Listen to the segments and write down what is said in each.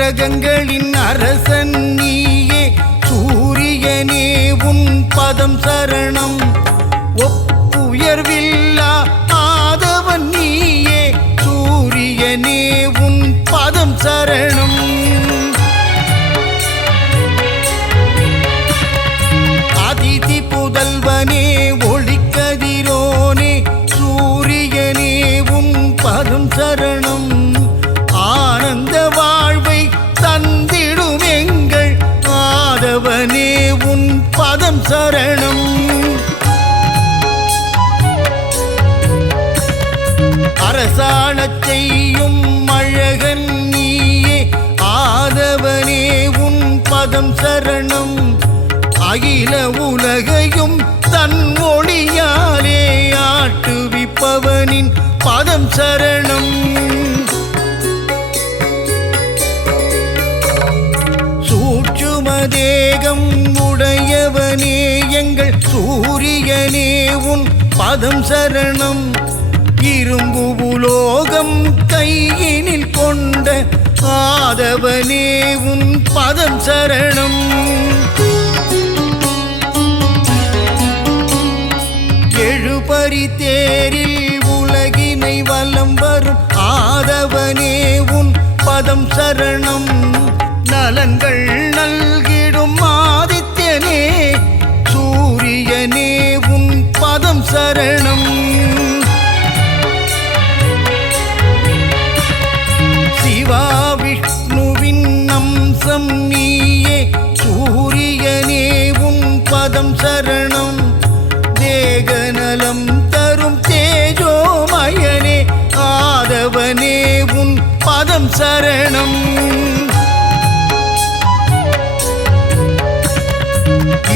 கிரகங்களின் அரசன் நீயே சூரியனே உன் பதம் சரணம் ஒப்புயர்வில்லா ஆதவன் நீயே சூரியனே உன் பதம் சரணம் அதிதி புதல்வனே ஒளிக்கதிரோனே சூரியனே உன் பதம் சரணம் ஆனந்த வாழ்வை தந்திடும் எங்கள் ஆதவனே உன் பதம் சரணம் அரசாணச் செய்யும் அழகன் நீயே ஆதவனே உன் பதம் சரணம் அகில உலகையும் தன் ஒளியாலே ஆட்டுவிப்பவனின் பதம் சரணம் சூட்சுமதேகம் உடையவனே எங்கள் சூரியனே உன் பதம் சரணம் இரும்பு உலோகம் கையினில் கொண்ட ஆதவனே உன் பதம் சரணம் எழுபறி தேரில் உலகினை வலம் வரும் ஆதவனே உன் பதம் சரணம் நலன்கள் நல்கிடும் ஆதித்யனே சூரியனே உன் பதம் சரணம் சிவா விஷ்ணுவின் அம்சம் நீயே சூரியனே உன் பதம் சரணம் தேகநலம் தரும் தேஜோமயனே ஆதவனே உன் பதம் சரணம்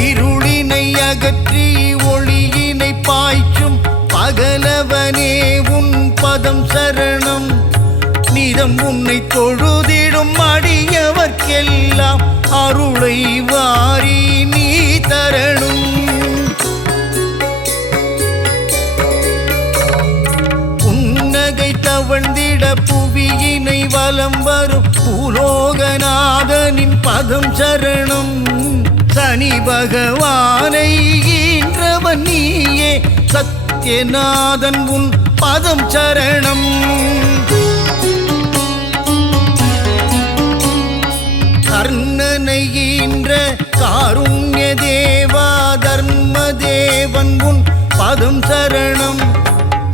இருளினை அகற்றி ஒளியினை பாய்ச்சும் பகலவனே உன் பதம் சரணம் நிதம் உன்னை தொழுதிடும் அடியவர்க்கெல்லாம் அருளை வாரி நீ தரணும் புன்னகை தவழ்ந்திட புவியினை வலம் வரும் பூலோகநாதனின் பதம் சரணம் சனி பகவானை ஈன்றவன் நீயே சத்யநாதன் உன் பதம் சரணம் கர்ணனை ஈன்ற காருண்ய தேவா தர்ம தேவன் உன் பதம் சரணம்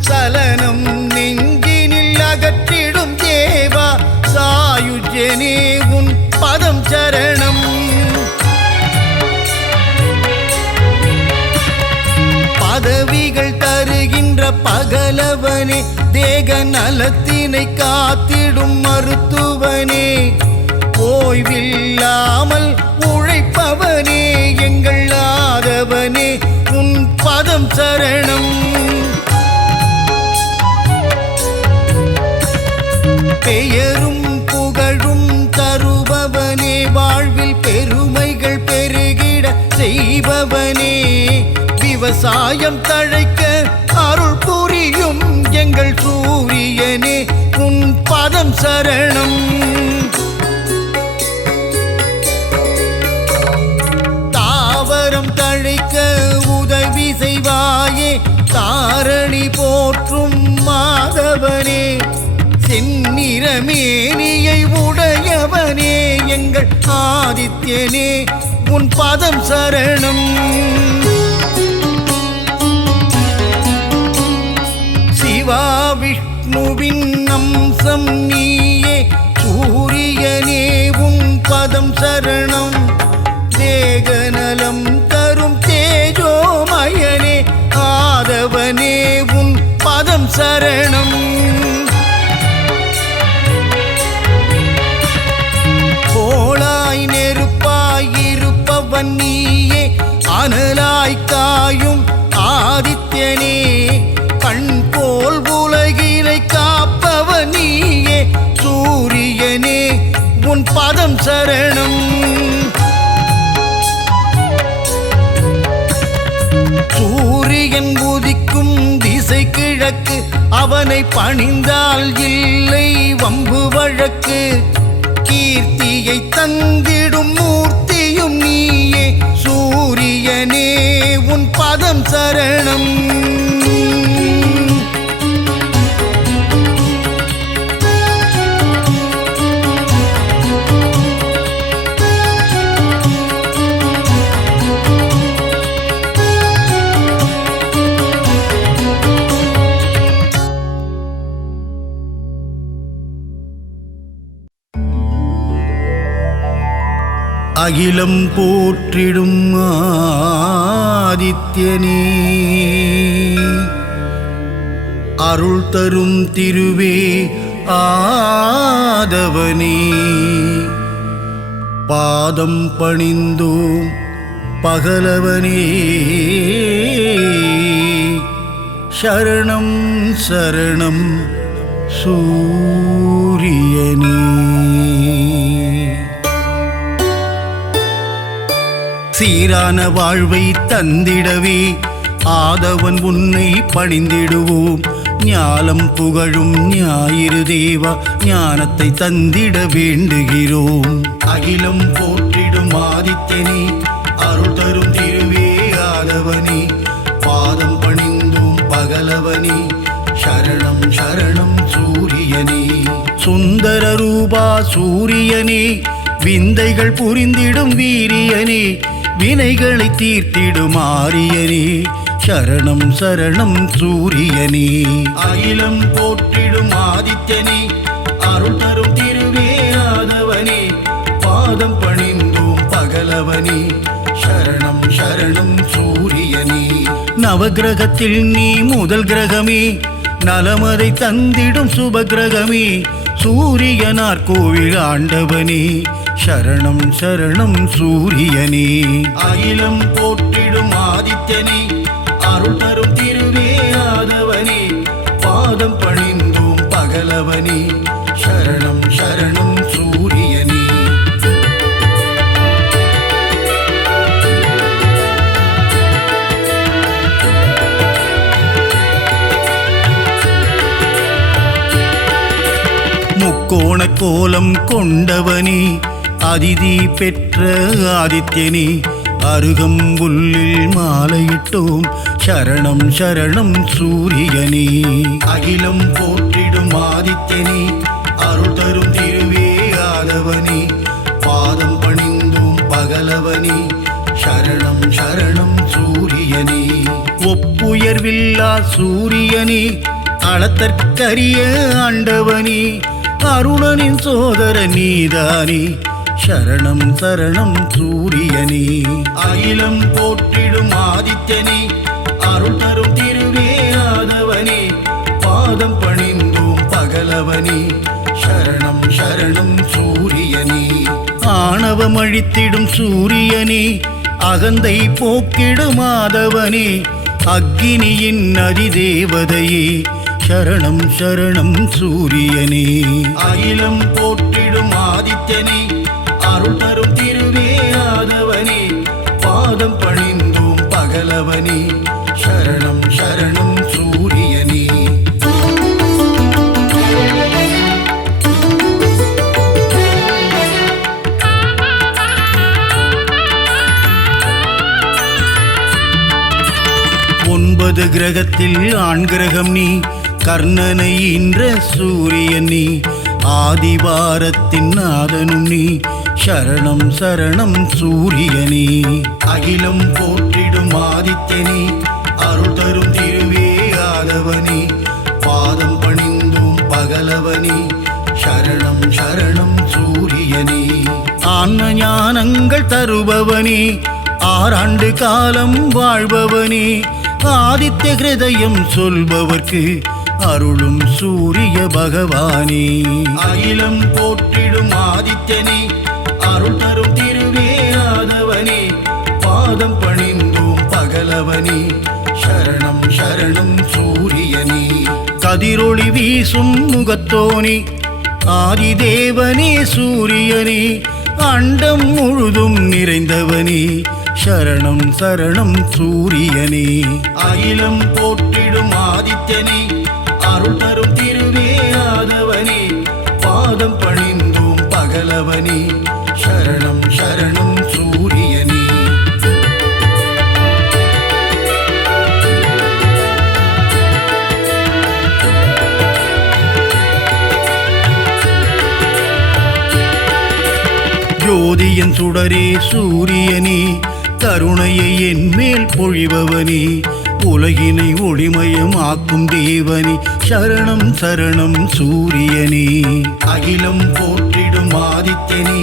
சலனம் நெஞ்சினில் அகற்றிடும் தேவா சாயுஜ்யனே உன் பதம் சரணம் பதவிகள் தருகின்ற பகலவனே தேக நலத்தினை காத்திடும் மருத்துவனே ஓய்வில்லாமல் உழைப்பவனே எங்கள் ஆதவனே உன் பதம் சரணம் பெயரும் புகழும் தருபவனே வாழ்வில் பெருமைகள் பெருகிட செய்பவனே விவசாயம் தழைக்க அருள் புரியும் எங்கள் சூரியனே உன் பதம் சரணம் தாவரம் தழைக்க உதவி செய்வாயே தாரணி போற்றும் மாதவனே செந்நிறமேனியை உடையவனே எங்கள் ஆதித்யனே உன் பதம் சரணம் சிவா விஷ்ணுவின் அம்சம் நீயே சூரியனே உன் பதம் சரணம் தேகநலம் தரும் தேஜோமயனே ஆதவனே உன் பதம் சரணம் கோளாய் நெருப்பாய் இருப்பவன் நீயே அனலாய் காயும் ஆதித்யனே கண் போல் உலகினை காப்பவன் நீயே சூரியனே உன் பதம் சரணம் சூரியன் உதிக்கும் திசை கிழக்கு அவனை பணிந்தால் இல்லை வம்பு வழக்கு கீர்த்தி ஒளியை தந்திடும் மூர்த்தியும் நீயே சூரியனே உன் பதம் சரணம். அகிலம் போற்றிடும் ஆதித்யனே அருள் தரும் திருவே ஆதவனே பாதம் பணிந்தோம் பகலவனே சரணம் சரணம் சூரியனே. சீரான வாழ்வை தந்திடவே ஆதவன் உன்னை பணிந்திடுவோம். ஞாலம் புகழும் ஞாயிறு தேவா ஞானத்தை தந்திட வேண்டுகிறோம். அகிலம் போற்றிடும் ஆதித்யனே அருள் தரும் திருவே ஆதவனே பாதம் பணிந்தோம் பகலவனே சரணம் சரணம் சூரியனே. சுந்தர ரூபா சூரியனே விந்தைகள் புரிந்திடும் வீரியனே வினைகளை தீர்த்திடும் ஆரியனே சரணம் சரணம் சூரியனே. அகிலம் போற்றிடும் ஆதித்யனே அருள் தரும் திருவே ஆதவனே பாதம் பணிந்தோம் பகலவனே சரணம் சரணம் சூரியனே. நவகிரகத்தில் நீ முதல் கிரகமே நலமதை தந்திடும் சுபகிரகமே சூரியனார் கோவில் ஆண்டவனே சரணம் சரணம் சூரியனே. அகிலம் போற்றிடும் ஆதித்யனே அருள் தரும் திருவே ஆதவனே பாதம் பணிந்தோம் பகலவனே சரணம் சரணம் சூரியனே. முக்கோண கோலம் கொண்டவனே அதிதி பெற்ற ஆதித்யனே அருகம்புல்லில் மாலையிட்டோம் சரணம் சரணம் சூரியனே. அகிலம் போற்றிடும் ஆதித்யனே அருள் தரும் திருவே ஆதவனே பாதம் பணிந்தோம் பகலவனே சரணம் சரணம் சூரியனே. ஒப்புயர்வில்லா சூரியனே அளத்தற்கரிய ஆண்டவனே அருணனின் சோதர நீதானே சரணம் சரணம் சூரியனே. அகிலம் போற்றிடும் ஆதித்யனே அருள் தரும் திருவே ஆதவனே பாதம் பணிந்தோம் பகலவனே சரணம் சரணம் சூரியனே. ஆணவம் அழித்திடும் சூரியனே அகந்தை போக்கிடும் ஆதவனே அக்கினியின் அதிதேவதையே சரணம் சரணம் சூரியனே. அகிலம் போற்றிடும் ஆதித்யனே அருள் தரும் திருவே ஆதவனே பாதம் பணிந்தோம் பகலவனே சரணம் சரணம் சூரியனே. 9 கிரகத்தில் ஆண் கிரகம் நீ கர்ணனை ஈன்ற சூரியன் நீ ஆதிவாரத்தின் நாதனும் நீ சரணம் சரணம் சூரியனே. அகிலம் போற்றிடும் ஆதித்யனே அருள் தரும் திருவே ஆதவனே பாதம் பணிந்தோம் பகலவனே சரணம் சரணம் சூரியனே. ஆன்ம ஞானங்கள் தருபவனே ஆறாண்டு காலம் வாழ்பவனே ஆதித்ய ஹிருதயம் சொல்பவர்க்கு அருளும் சூரிய பகவானே. அகிலம் போற்றிடும் ஆதித்யனே அருள் தரும் திருவே ஆதவனே பாதம் பணிந்தோம் பகலவனே சரணம் சரணம் சூரியனே. கதிரொளி வீசும் முகத்தோனே ஆதிதேவனே சூரியனே அண்டம் முழுதும் நிறைந்தவனே சரணம் சரணம் சூரியனே. அகிலம் போற்றிடும் ஆதித்யனே அருள் தரும் திருவே ஆதவனே பாதம் பணிந்தோம் பகலவனே சரணம் சரணம் சூரியனே. ஜோதியன் சுடரே சூரியனே, கருணையை என் மேல் பொழிபவனே, உலகினை ஒளிமயம் ஆக்கும் தேவனே, சரணம் சரணம் சூரியனே. அகிலம் போற்றிடும் ஆதித்யனே,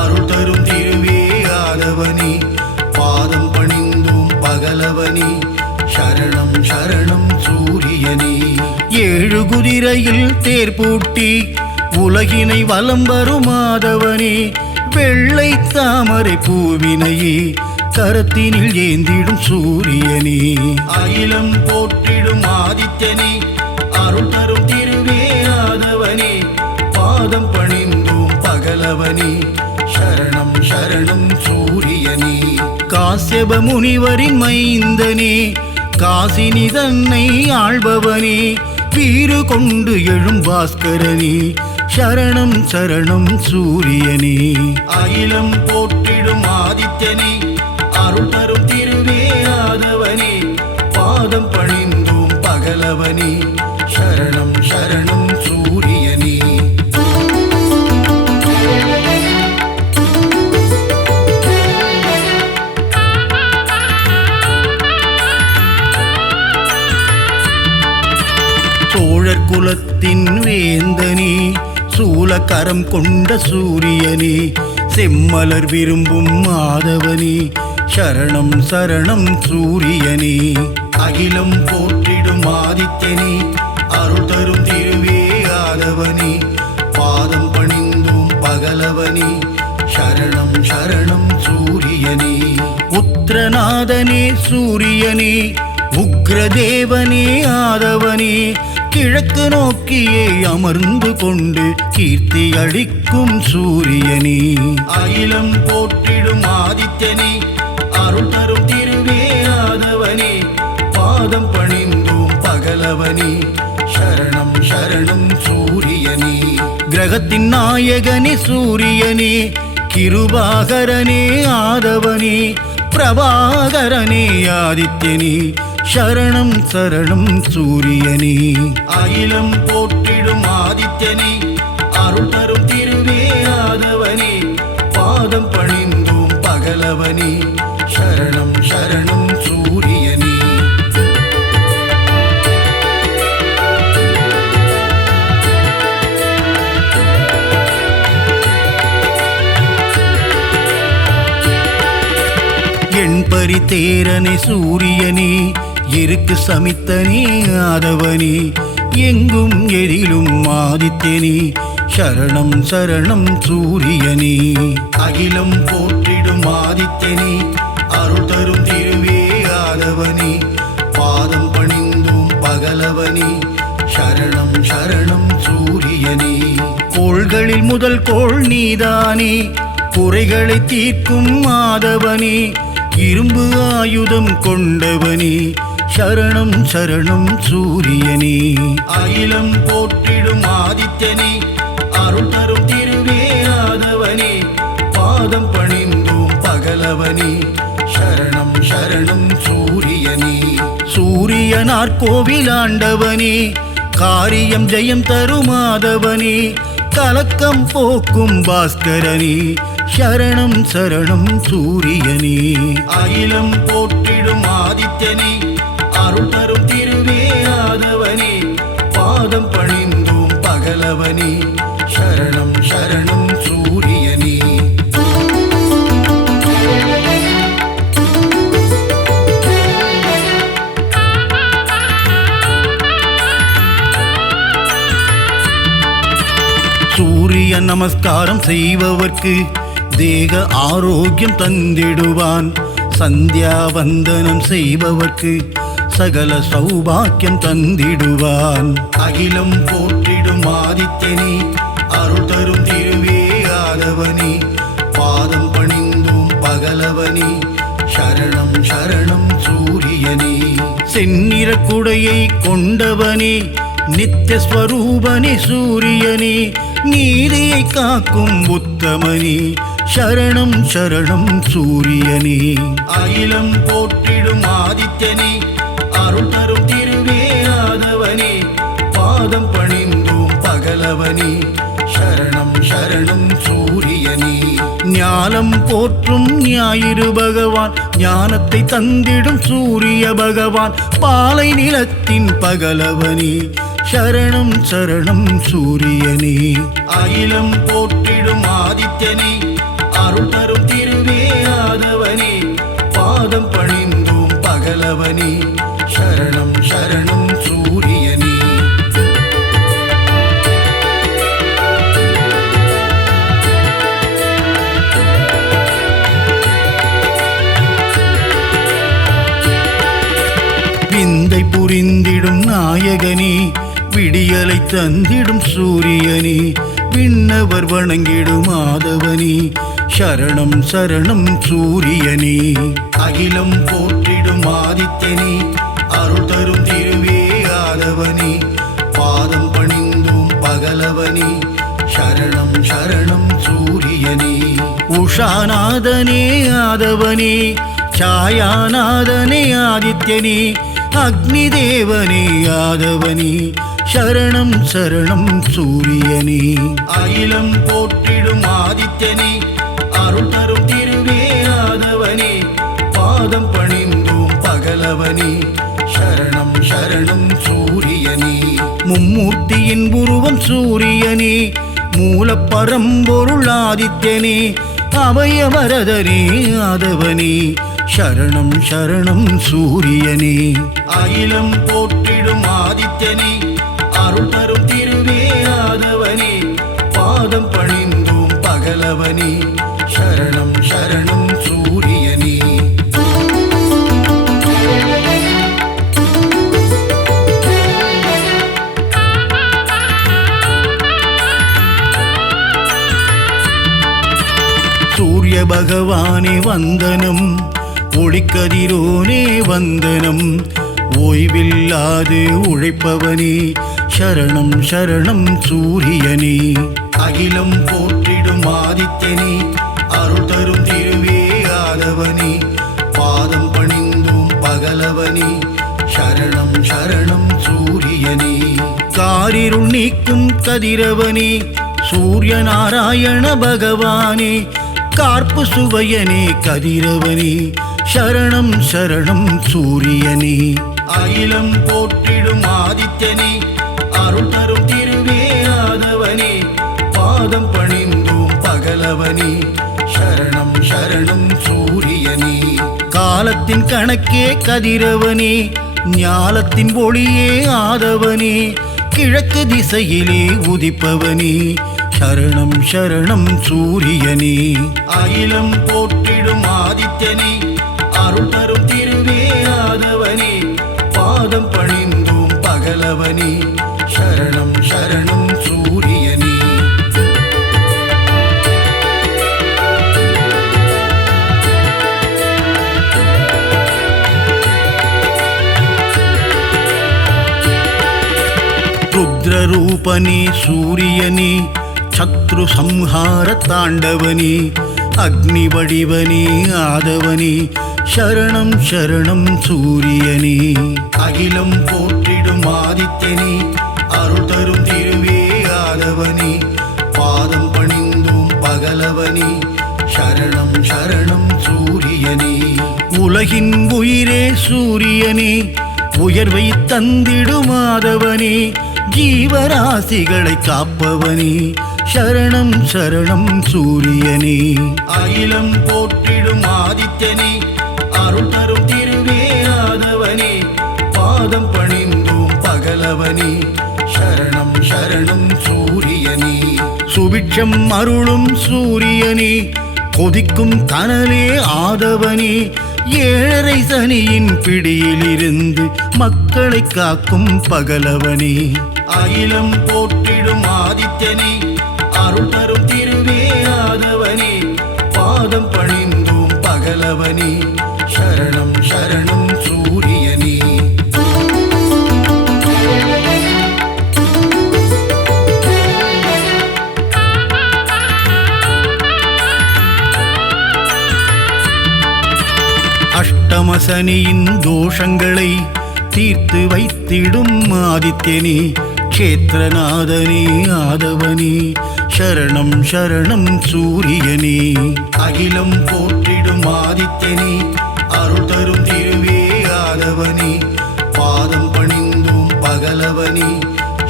அருள் தரும் திருவே ஆதவனே, பாதம் பணிந்தும் பகலவனே, சரணம் சரணம் சூரியனே. ஏழு குதிரையில் தேர் பூட்டி உலகினை வலம் வரும் மாதவனே, வெள்ளை தாமரை பூவினையே கரத்தினில் ஏந்திடும் சூரியனே. அகிலம் போற்றிடும் ஆதித்யனே, அருள் தரும் திருவே ஆதவனே, பாதம் பணிந்தோம் பகலவனே, சரணம் சரணம் சூரியனே. காசியப முனிவரின் மைந்தனே, காசினி தன்னை ஆள்பவனே, வீறு கொண்டு எழும் பாஸ்கரனே, சரணம் சரணம் சூரியனே. அகிலம் போற்றிடும் ஆதித்யனே, அருள் தரும் திருவே ஆதவனே, பாதம் பணிந்தோம் பகலவனே, சரணம் சரணம் சூரியனே. சோழர் குலத்தின் வேந்தனே, சூலக்கரம் கொண்ட சூரியனே, செம்மலர் விரும்பும் மாதவனே, சரணம் சரணம் சூரியனே. அகிலம் போற்றிடும் ஆதித்யனே, அருள் தரும் திருவே ஆதவனே, பாதம் பணிந்தும் பகலவனே, சரணம் சரணம் சூரியனே. உத்திரநாதனே சூரியனே, உக்ரதேவனே ஆதவனே, கிழக்கு நோக்கியே அமர்ந்து கொண்டு கீர்த்தி அளிக்கும் சூரியனே. அகிலம் போற்றிடும் ஆதித்யனே, அருள் தரும் திருவே ஆதவனே, பாதம் பணிந்தோம் பகலவனே, சரணம் சரணம் சூரியனே. கிரகத்தின் நாயகனே சூரியனே, கிருபாகரனே ஆதவனே, பிரபாகரனே ஆதித்யனே, சரணம் சரணம் சூரியனே. அகிலம் போற்றிடும் ஆதித்யனே, அருள் தரும் திருவே ஆதவனே, பாதம் பணிந்தோம் பகலவனே, சரணம் சரணம் சூரியனே. எண்பரி தேரனே சூரியனே, எருக்கு சமித்தனே ஆதவனே, எங்கும் எதிலும் ஆதித்யனே, சரணம் சரணம் சூரியனே. அகிலம் போற்றிடும் ஆதித்யனே, அருள் தரும் திருவே ஆதவனே, பாதம் பணிந்தும் பகலவனே, சரணம் சரணம் சூரியனே. கோள்களில் முதல் கோள் நீதானே, குறைகளை தீர்க்கும் ஆதவனே, இரும்பு ஆயுதம் கொண்டவனே, சரணம் சரணம் சூரியனே. அகிலம் போற்றிடும் ஆதித்யனே, அருள் தரும் திருவே ஆதவனே, பாதம் பணிந்தோம் பகலவனே, சரணம் சரணம் சூரியனே. சூரியனார் கோவிலாண்டவனே, காரியம் ஜெயம் தருமாதவனே, கலக்கம் போக்கும் பாஸ்கரனே, சரணம் சரணம் சூரியனே. அகிலம் போற்றிடும் ஆதித்யனே, அருள் தரும் திருவே ஆதவனே, பாதம் பணிந்தோம் பகலவனே, சரணம் சரணம் சூரியனே. சூரிய நமஸ்காரம் செய்பவர்க்கு தேக ஆரோக்கியம் தந்திடுவான், சந்தியா வந்தனம் செய்பவர்க்கு சகல சௌபாக்கியம் தந்திடுவான். அகிலம் போற்றிடும் ஆதித்யனே, அருள் தரும் திருவே ஆதவனே, பாதம் பணிந்தும் பகலவனே, சரணம் சரணம் சூரியனே. செந்நிற குடையை கொண்டவனே, நித்தியஸ்வரூபனே சூரியனே நீதியை காக்கும் உத்தமனே சரணம் சரணம் சூரியனே அகிலம் போற்றிடும் ஆதித்யனே அருள் தரும் திருவே ஆதவனே பாதம் பணிந்தோம் பகலவனே சரணம் சரணம் சூரியனே ஞானம் போற்றும் ஞாயிறு பகவான் ஞானத்தை தந்திடும் சூரிய பகவான் பாலை நிலத்தின் பகலவனே சரணம் சரணம் சூரியனே அகிலம் போற்றிடும் ஆதித்யனே அருள் தரும் திருவே ஆதவனே பாதம் பணிந்தோம் பகலவனே சரணம் சரணம் சூரியனே விந்தை புரிந்திடும் நாயகனே விடியலை தந்திடும் சூரியனே விண்ணவர் வணங்கிடும் ஆதவனே சரணம் சரணம் சூரியனே அகிலம் போற்றிடும் ஆதித்யனே அருள் தரும் திருவே ஆதவனே பாதம் பணிந்தோம் பகலவனே சரணம் சரணம் சூரியனே உஷாநாதனே ஆதவனே சாயாநாதனே ஆதித்யனே அக்னி தேவனே ஆதவனே சரணம் சரணம் சூரியனே அகிலம் போற்றிடும் ஆதித்யனே அருள் தரும் திருவே ஆதவனே பாதம் பணிந்தோம் பகலவனே சரணம் சரணம் சூரியனே மும்மூர்த்தியின் உருவம் சூரியனே மூலப்பரம்பொருள் ஆதித்யனே அபயவரதனே ஆதவனே சரணம் சரணம் சூரியனே அகிலம் போற்றிடும் ஆதித்யனே அருள் தரும் திருவே ஆதவனே பாதம் பணிந்தோம் பகலவனே சரணம் சரணம் சூரியனே சூரிய பகவானே வந்தனம் ஒளிக்கதிரோனே வந்தனம் ஓய்வில்லாது உழைப்பவனே சரணம் சரணம் சூரியனே அகிலம் போற்றிடும் ஆதித்யனே அருள் தரும் திருவே ஆதவனே பாதம் பணிந்தோம் பகலவனே சரணம் சரணம் சூரியனே காரிருள் நீக்கும் கதிரவனே சூரிய நாராயண பகவானே கார்ப்பு சுவையனே கதிரவனே சரணம் சரணம் சூரியனே அகிலம் போற்றிடும் ஆதித்யனே அருள் தரும் திருவே ஆதவனே பாதம் பணிந்தோம் பகலவனே சரணம் சரணம் சூரியனே காலத்தின் கணக்கே கதிரவனே ஞாலத்தின் ஒளியே ஆதவனே கிழக்கு திசையிலே உதிப்பவனே சரணம் சரணம் சூரியனே அகிலம் போற்றிடும் ஆதித்யனே அருள் தரும் திருவே ஆதவனே பாதம் பணிந்தோம் பகலவனே சரணம் சரணம் சூரியனே ருத்ரரூபனே சூரியனே சத்ரு சம்ஹார தாண்டவனே அக்னி வடிவனே ஆதவனே சரணம் சரணம் சூரியனே அகிலம் போற்றிடும் ஆதித்யனே அருள் தரும் திருவே ஆதவனே பாதம் பணிந்தோம் பகலவனே சரணம் சரணம் சூரியனே உலகின் உயிரே சூரியனே உயர்வை தந்திடும் ஆதவனே ஜீவராசிகளை காப்பவனே சரணம் சரணம் சூரியனே அகிலம் போற்றிடும் ஆதித்யனே அருள் தரும் திருவே ஆதவனே பாதம் பணிந்தோம் பகலவனே சரணம் சரணம் சூரியனே சுபிட்சம் அருளும் சூரியனே கொதிக்கும் கனலே ஆதவனே ஏழரை சனியின் பிடியிலிருந்து மக்களை காக்கும் பகலவனே அகிலம் போற்றிடும் ஆதித்யனே அருள் தரும் திருவே ஆதவனே பாதம் பணிந்தோம் பகலவனே சரணம் சரணம் சூரியனே அஷ்டமசனியின் தோஷங்களை தீர்த்து வைத்திடும் ஆதித்யனே, க்ஷேத்திரநாதனே ஆதவனே, சரணம் சரணம் சூரியனே. அகிலம் போற்றிடும் ஆதித்யனே, அருள் தரும் திருவே ஆதவனே, பாதம் பணிந்தோம் பகலவனே,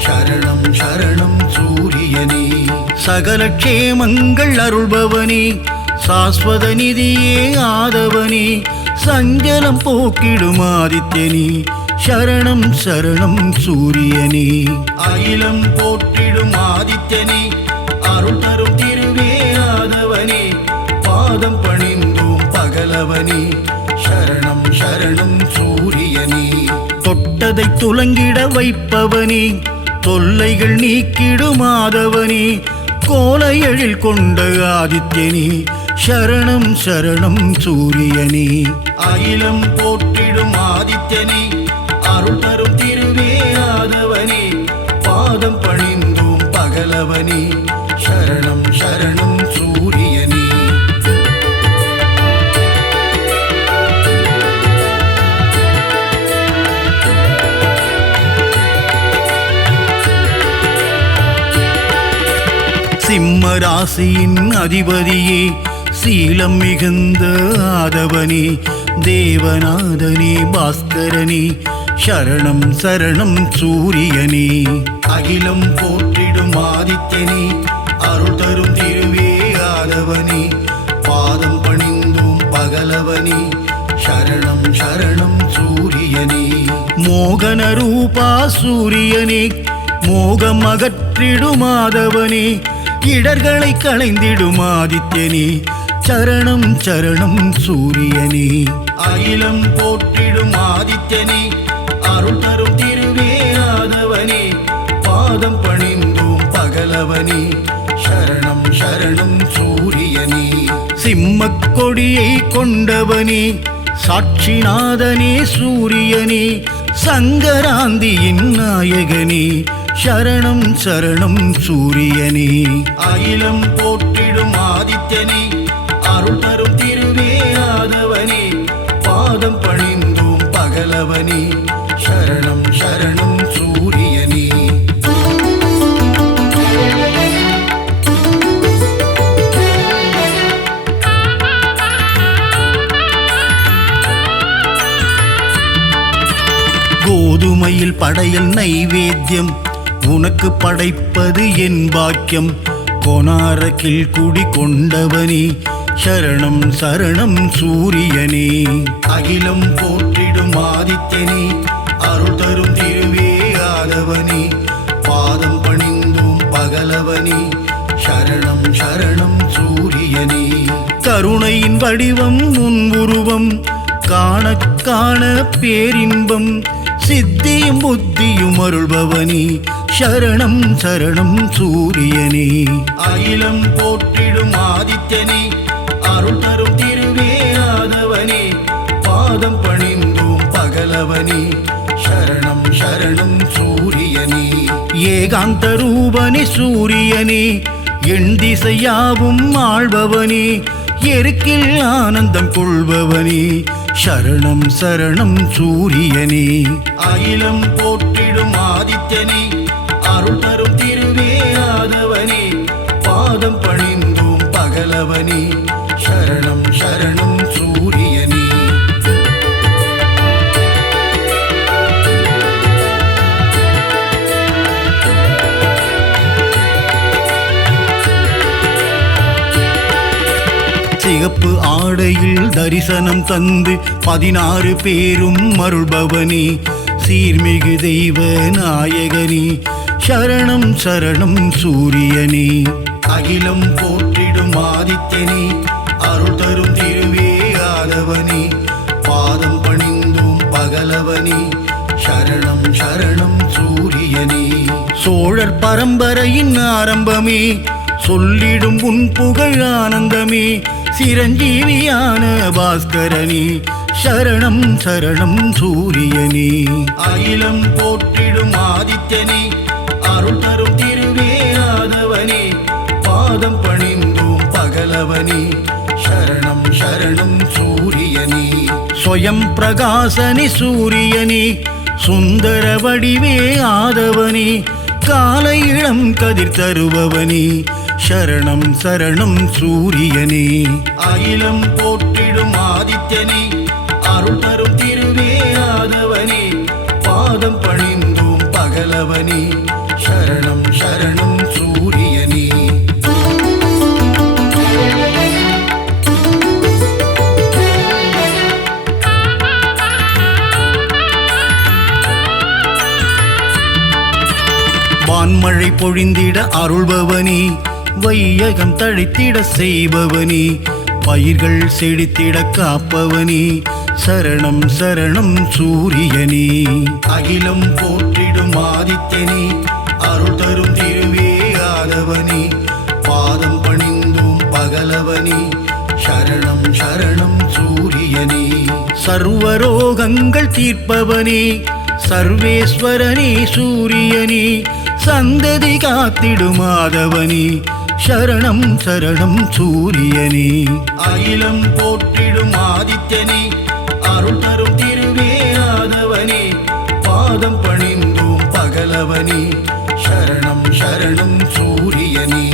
சரணம் சரணம் சூரியனே. சகல க்ஷேமங்கள் அருள்பவனே, சாஸ்வத நிதியே ஆதவனே, சஞ்சலம் போக்கிடும் ஆதித்யனே, சரணம் சரணம் சூரியனே. அகிலம் போற்றிடும் ஆதித்யனே, அருள் தரும் திருவே ஆதவனே, பாதம் பணிந்தோம் பகலவனே, சரணம் சரணம் சூரியனே. தொட்டதை துலங்கிட வைப்பவனே, தொல்லைகள் நீக்கிடும் ஆதவனே, கோல எழில் கொண்ட ஆதித்யனே, சரணம் சரணம் சூரியனே. அகிலம் போற்றிடும் ஆதித்யனே, அருள் தரும் திருவே ஆதவனே, பாதம் பணிந்தோம் பகலவனே, சரணம் சரணம் சூரியனே. சிம்ம ராசியின் அதிபதியே, சீலம் மிகுந்த ஆதவனே, தேவநாதனே பாஸ்கரனே, சரணம் சரணம் சூரியனே. அகிலம் போற்றிடும் ஆதித்யனே, அருள் தரும் திருவே ஆதவனே, பாதம் பணிந்தோம் பகலவனே, சரணம் சரணம் சூரியனே. மோகன ரூபா சூரியனே, மோகம் அகற்றிடும் ஆதவனே, இடர்களை களைந்திடும் ஆதித்யனே, சரணம் சரணம் சூரியனே. அகிலம் போற்றிடும் ஆதித்யனே, அருள் தரும் திருவே ஆதவனே, பாதம் பணிந்தோம் பகலவனே, சரணம் சரணம் சூரியனே. சிம்மக் கொடியை கொண்டவனே, சாட்சிநாதனே சூரியனே, சங்கராந்தியின் நாயகனே, சரணம் சரணம் சூரியனே. அகிலம் போற்றிடும் ஆதித்யனே, அருள் தரும் திருவே ஆதவனே, பாதம் பணிந்தோம் பகலவனே, சரணம் சரணம் சூரியனே. கோதுமையில் படையல் நைவேத்தியம், உனக்கு படைப்பது என் பாக்கியம், கொனாரக்கில் குடி கொண்டவனே, சரணம் சரணம் சூரியனே. அகிலம் போற்றிடும் ஆதித்யனே, அருள் தரும் திருவே ஆதவனே, பாதம் பணிந்தோம் பகலவனே, சரணம் சரணம் சூரியனே. கருணையின் வடிவம் உன் உருவம், காண காண பேரின்பம், சித்தியும் புத்தியும் அருள்பவனே, சரணம் சரணம் சூரியனே. அகிலம் போற்றிடும் ஆதித்யனே, அருள் தரும் திருவே ஆதவனே, பாதம் பணிந்தோம் பகலவனே, சரணம் சரணம் சூரியனே. ஏகாந்த ரூபனே சூரியனே, எண் திசையாவும் ஆள்பவனே, எருக்கில் ஆனந்தம் கொள்பவனே, சரணம் சரணம் சூரியனே. அகிலம் போற்றிடும் ஆதித்யனே, அருள் தரும் திருவே ஆதவனே, பாதம் பணிந்தோம் பகலவனே, சரணம் சரணம் சூரியனே. சிகப்பு ஆடையில் தரிசனம் தந்து 16 பேரும் அருள்பவனே, சீர்மிகு தெய்வ நாயகனே, சரணம் சரணம் சூரியனே. அகிலம் போற்றிடும் ஆதித்யனே, அருள் தரும் திருவே ஆதவனே, பாதம் பணிந்தோம் பகலவனே, சரணம் சரணம் சூரியனே. சோழர் பரம்பரையின் ஆரம்பமே, சொல்லிடும் உன் புகழ் ஆனந்தமே, சிரஞ்சீவியான பாஸ்கரனே, சரணம் சரணம் சூரியனே. அகிலம் போற்றிடும் ஆதித்யனே, அருள் தரும் திருவே ஆதவனே, பாதம் பணிந்தோம் பகலவனே, சரணம் சரணம் சூரியனே. ஸ்வயம் பிரகாசனி சூரியனே சுந்தர வடிவே ஆதவனே காலை இளம் கதிர் தருபவனே சரணம் சரணம் சூரியனே அகிலம் போற்றிடும் ஆதித்யனே அருள் தரும் திருவே ஆதவனே பாதம் பணிந்தோம் பகலவனே சரணம் சரணம் சூரியனே வான்மழை பொழிந்திட அருள்பவனே வையகம் தழைத்திட செய்பவனே பயிர்கள் செழித்திட காப்பவனே சரணம் சரணம் சூரியனே அகிலம் போற்றிடும் ஆதித்யனே அருள் தரும் திருவே ஆதவனே பாதம் பணிந்தோம் பகலவனே சரணம் சரணம் சூரியனே சர்வரோகங்கள் தீர்ப்பவனே சர்வேஸ்வரனே சூரியனே சந்ததி காத்திடும் ஆதவனே சரணம் சரணம் சூரியனே அகிலம் போற்றிடும் ஆதித்யனே அருள் தரும் திருவே ஆதவனே பாதம் பணிந்தோம் பகலவனே சரணம் சரணம் சூரியனே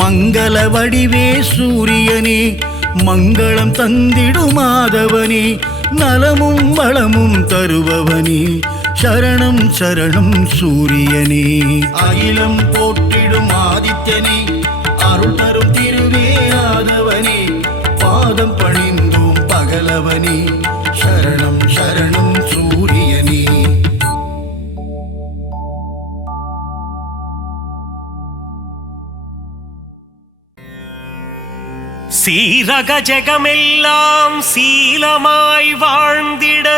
மங்கள வடிவே சூரியனே மங்களம் தந்திடும் ஆதவனே நலமும் வளமும் தருபவனே சரணம் சரணம் சூரியனே அகிலம் போற்றிடும் ஆதித்யனே அருள் தரும் திருவே ஆதவனே பாதம் பணிந்தோம் பகலவனே சரணம் சரணம் சூரியனே சீரக ஜெகமெல்லாம் சீலமாய் வாழ்ந்திட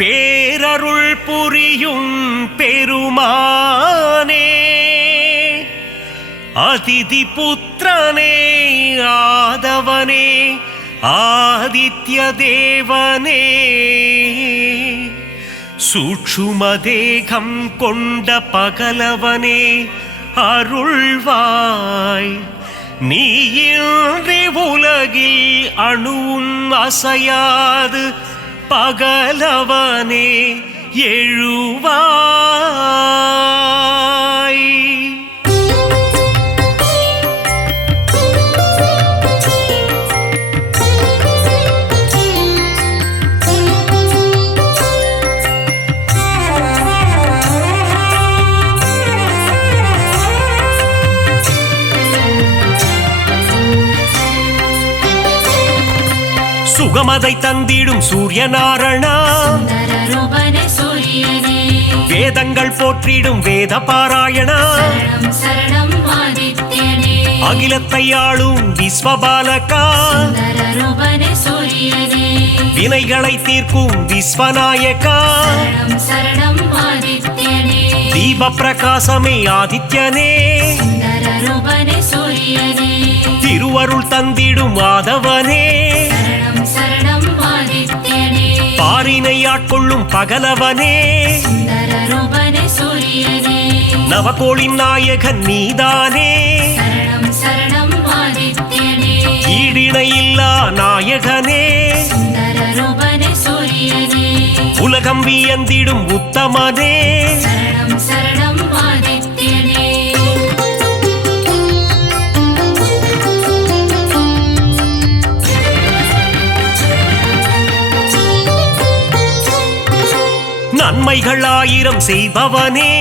பேரருள் புரியும் பெருமானே அதிதி புத்திரனே ஆதவனே ஆதித்ய தேவனே சூட்சுமதேகம் கொண்ட பகலவனே அருள்வாய் நீயின்றி உலகில் அணுவும் அசையாது பகலவனே எழுவாய் சுகமதை தந்திடும் சூரியநாரணா வேதங்கள் போற்றிடும் வேத பாராயணா அகிலத்தை ஆளும் விஸ்வபாலகா வினைகளை தீர்க்கும் விஸ்வநாயகா தீப பிரகாசமே ஆதித்யனே திருவருள் தந்திடும் மாதவனே பாரினை ஆட்கொள்ளும் பகலவனே நவகோளின் நாயகன் நீதானே ஈடிணையில்லா நாயகனே உலகம் வியந்திடும் உத்தமனே நன்மைகள் ஆயிரம் செய்பவனே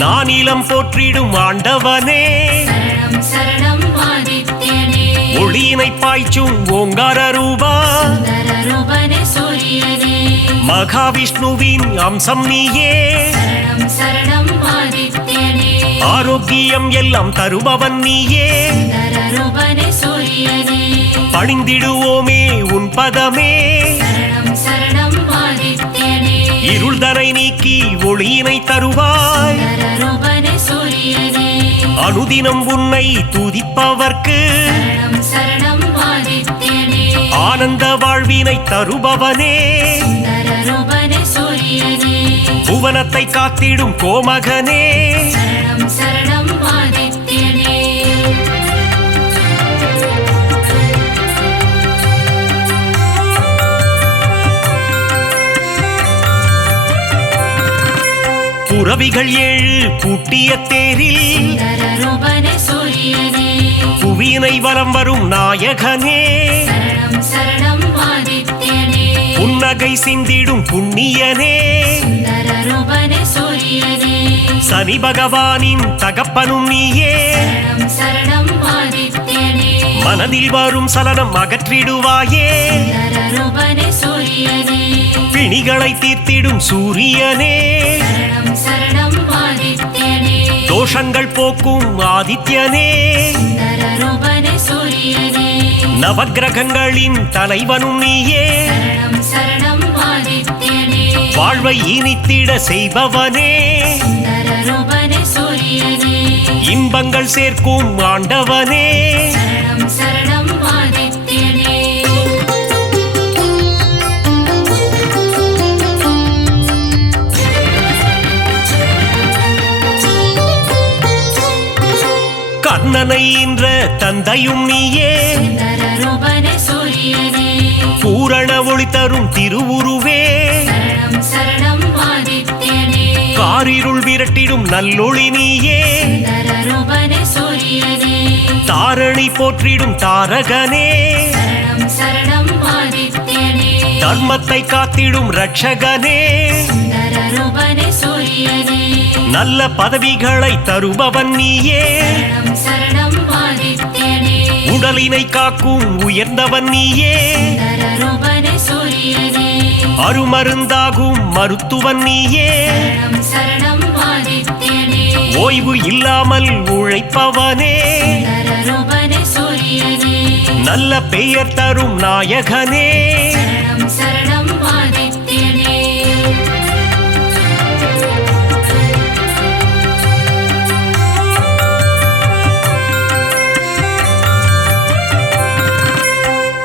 நானிலம் போற்றிடும் ஆண்டவனே ஒளியினை பாய்ச்சும் ஓங்கார ரூபா மகாவிஷ்ணுவின் அம்சம் நீயே ஆரோக்கியம் எல்லாம் தருபவன் நீயே பணிந்திடுவோமே உன் பதமே இருள்தனை நீக்கி ஒளியினை தருவாய் அனுதினம் உன்னை துதிப்பவர்க்கு ஆனந்த வாழ்வினை தருபவனே புவனத்தை காத்திடும் கோமகனே புரவிகள் 7 பூட்டிய தேரில் சுந்தரரூபனே சூரியனே புவியினை வலம் வரும் நாயகனே சரணம் சரணம் ஆதித்யனே புன்னகை சிந்திடும் புண்ணியனே சுந்தரரூபனே சூரியனே சனி பகவானின் தகப்பனும் நீயே சரணம் சரணம் ஆதித்யனே மனதில் வரும் சலனம் அகற்றிடுவாயே சுந்தரரூபனே சூரியனே பிணிகளை தீர்த்திடும் சூரியனே சரணம் சரணம் ஆதித்யனே தோஷங்கள் போக்கும் ஆதித்யனே சுந்தரரூபனே சூரியனே நவக்கிரகங்களின் தலைவனும் நீயே சரணம் சரணம் ஆதித்யனே வாழ்வை இனித்திட செய்பவனே சுந்தரரூபனே சூரியனே இன்பங்கள் சேர்க்கும் ஆண்டவனே சரணம் சரணம் ஆதித்யனே கர்ணனை இன்ற தந்தையும் நீயே சுந்தரரூபனே சூரியனே பூரண ஒளி தரும் திருவுருவே சரணம் சரணம் ஆதித்யனே காரிருள் விரட்டிடும் நல்லொளி நீயே சுந்தரரூபனே சூரியனே தாரணி போற்றிடும் தாரகனே சரணம் சரணம் ஆதித்யனே தர்மத்தை காத்திடும் ரட்சகனே சுந்தரரூபனே சூரியனே நல்ல பதவிகளை தருபவன் நீயே சரணம் சரணம் ஆதித்யனே உடலினை காக்கும் உயர்ந்தவன் நீயே சுந்தரரூபனே சூரியனே அருமருந்தாகும் மருத்துவன் நீயே சரணம் சரணம் ஆதித்யனே ஓய்வு இல்லாமல் உழைப்பவனே சுந்தரரூபனே சூரியனே நல்ல பெயர் தரும் நாயகனே சரணம் சரணம் ஆதித்யனே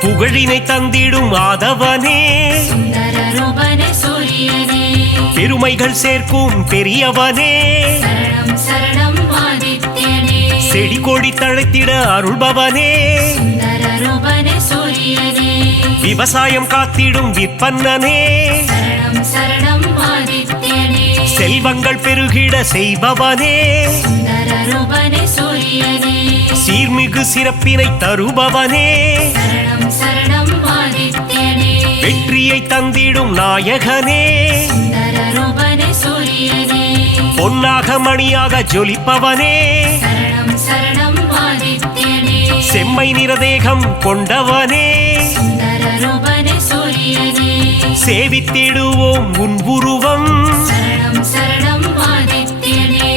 புகழினை தந்திடும் ஆதவனே சுந்தரரூபனே சூரியனே பெருமைகள் சேர்க்கும் பெரியவனே சரணம் சரணம் ஆதித்யனே செடி கொடி தழைத்திட அருள்பவனே சுந்தரரூபனே சூரியனே விவசாயம் காத்திடும் விற்பன்னனே சரணம் சரணம் ஆதித்யனே செல்வங்கள் பெருகிட செய்பவனே சுந்தரரூபனே சூரியனே சீர்மிகு சிறப்பினை தருபவனே சரணம் சரணம் ஆதித்யனே வெற்றியை தந்திடும் நாயகனே சுந்தரரூபனே சூரியனே பொன்னாக மணியாக ஜொலிப்பவனே சரணம் சரணம் ஆதித்யனே செம்மை நிறதேகம் கொண்டவனே சுந்தரரூபனே சூரியனே சேவித்திடுவோம் உன் உருவம் சரணம் சரணம் ஆதித்யனே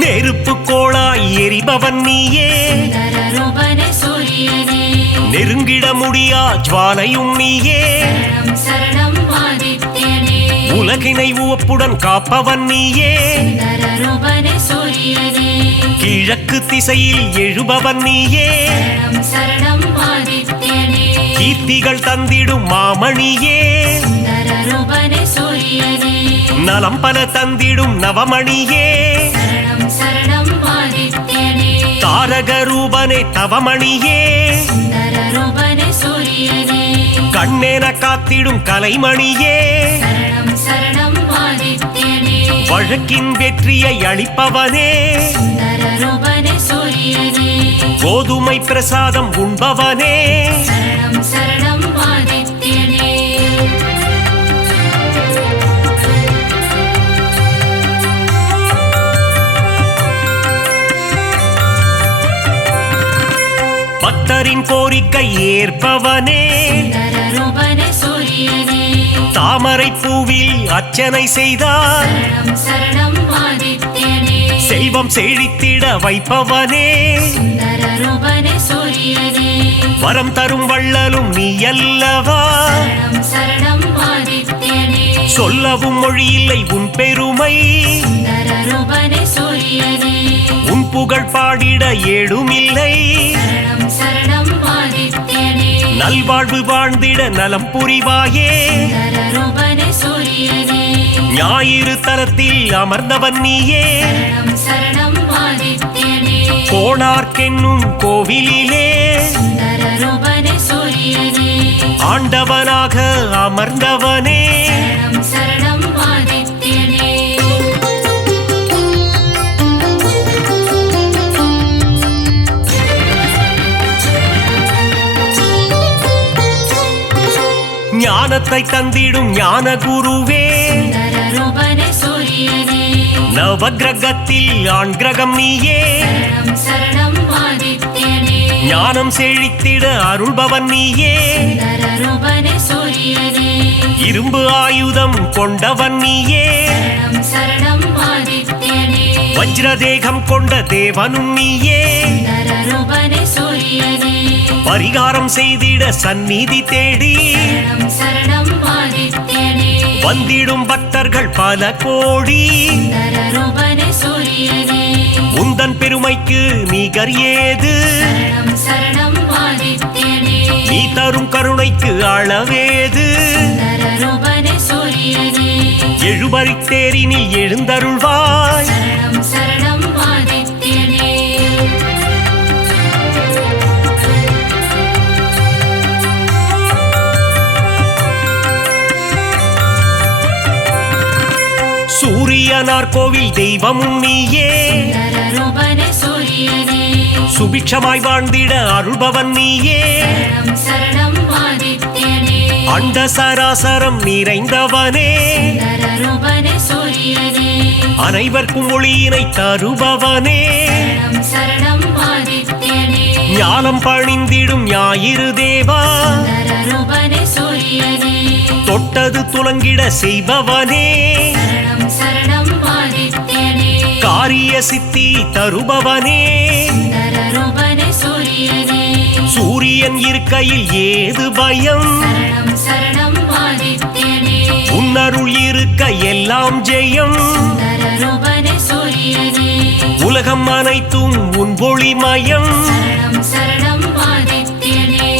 நெருப்பு கோளாய் எரிபவன் நீயே சுந்தரரூபனே சூரியனே நெருங்கிட முடியா ஜுவாலையும் நீயே சரணம் சரணம் ஆதித்யனே உலகினை உவப்புடன் காப்பவன் நீயே சுந்தரரூபனே சூரியனே கிழக்கு திசையில் எழுபவன் நீயே சரணம் சரணம் ஆதித்யனே கீர்த்திகள் தந்திடும் மாமணியே சுந்தரரூபனே சூரியனே நலம் பல தந்திடும் நவமணியே சரணம் சரணம் ஆதித்யனே தாரக ரூபனே தவமணியே சுந்தரரூபனே சூரியனே கண்ணென காத்திடும் கலைமணியே சரணம் சரணம் ஆதித்யனே வழக்கின் வெற்றியை அளிப்பவனே சுந்தரரூபனே சூரியனே கோதுமை பிரசாதம் உண்பவனே சரணம் சரணம் ஆதித்யனே பக்தரின் கோரிக்கை ஏற்பவனே சுந்தரரூபனே சூரியனே தாமரை பூவில் அர்ச்சனை செய்தார் சரணம் சரணம் ஆதித்யனே செல்வம் செழித்திட வைப்பவனே சுந்தரரூபனே சூரியனே வரம் தரும் வள்ளலும் நீ அல்லவா சரணம் சரணம் ஆதித்யனே சொல்லவும் மொழியில்லை உன் பெருமை சுந்தரரூபனே சூரியனே உன் புகழ் பாடிட ஏடுமில்லை சரணம் சரணம் ஆதித்யனே நல்வாழ்வு வாழ்ந்திட நலம் புரிவாயே சுந்தரரூபனே சூரியனே ஞாயிறு தலத்தில் அமர்ந்தவன் நீயே சரணம் சரணம் ஆதித்யனே கோணார்க்கென்னும் கோவிலிலே சுந்தர ரூபனே சூரியனே ஆண்டவனாக அமர்ந்தவனே சரணம் சரணம் ஆதித்யனே ஞானத்தை தந்திடும் ஞான குருவே சுந்தர ரூபனே சூரியனே நவகிரகத்தில் ஆண் கிரகம் நீயே சரணம் சரணம் ஆதித்யனே ஞானம் செழித்திட அருள்பவன் நீயே சுந்தர ரூபனே சூரியனே இரும்பு ஆயுதம் கொண்டவன் நீயே சரணம் சரணம் ஆதித்யனே வஜ்ரதேகம் கொண்ட தேவனும் நீயே சுந்தர ரூபனே சூரியனே பரிகாரம் செய்திட சந்நிதி தேடி சரணம் சரணம் ஆதித்யனே வந்திடும் பக்தர்கள் பல கோடி சுந்தர ரூபனே சூரியனே உந்தன் பெருமைக்கு நிகர் ஏது சரணம் சரணம் ஆதித்யனே நீ தரும் கருணைக்கு அளவேது சுந்தர ரூபனே சூரியனே எழுபறித்தேரினில் எழுந்தருள்வாய் சரணம் சரணம் ஆதித்யனே சூரியனார் கோவில் தெய்வமும் நீயே சுந்தர ரூபனே சூரியனே சுபிக்ஷமாய் வாழ்ந்திட அருள்பவன் நீயே சரணம் சரணம் ஆதித்யனே அண்ட சராசரம் நிறைந்தவனே சுந்தர ரூபனே சூரியனே அனைவர்க்கும் ஒளியினை தருபவனே சரணம் சரணம் ஆதித்யனே ஞானம் பணிந்திடும் ஞாயிறு தேவா சுந்தர ரூபனே சூரியனே தொட்டது துலங்கிட செய்பவனே சரணம் சரணம் ஆதித்யனே காரிய சித்தி தருபவனே சுந்தர ரூபனே சூரியனே சூரியன் இருக்கையில் ஏது பயம் சரணம் சரணம் ஆதித்யனே உன்னருள் இருக்க எல்லாம் ஜெயம் சுந்தர ரூபனே சூரியனே உலகம் அனைத்தும் உன் ஒளிமயம் சரணம் சரணம் ஆதித்யனே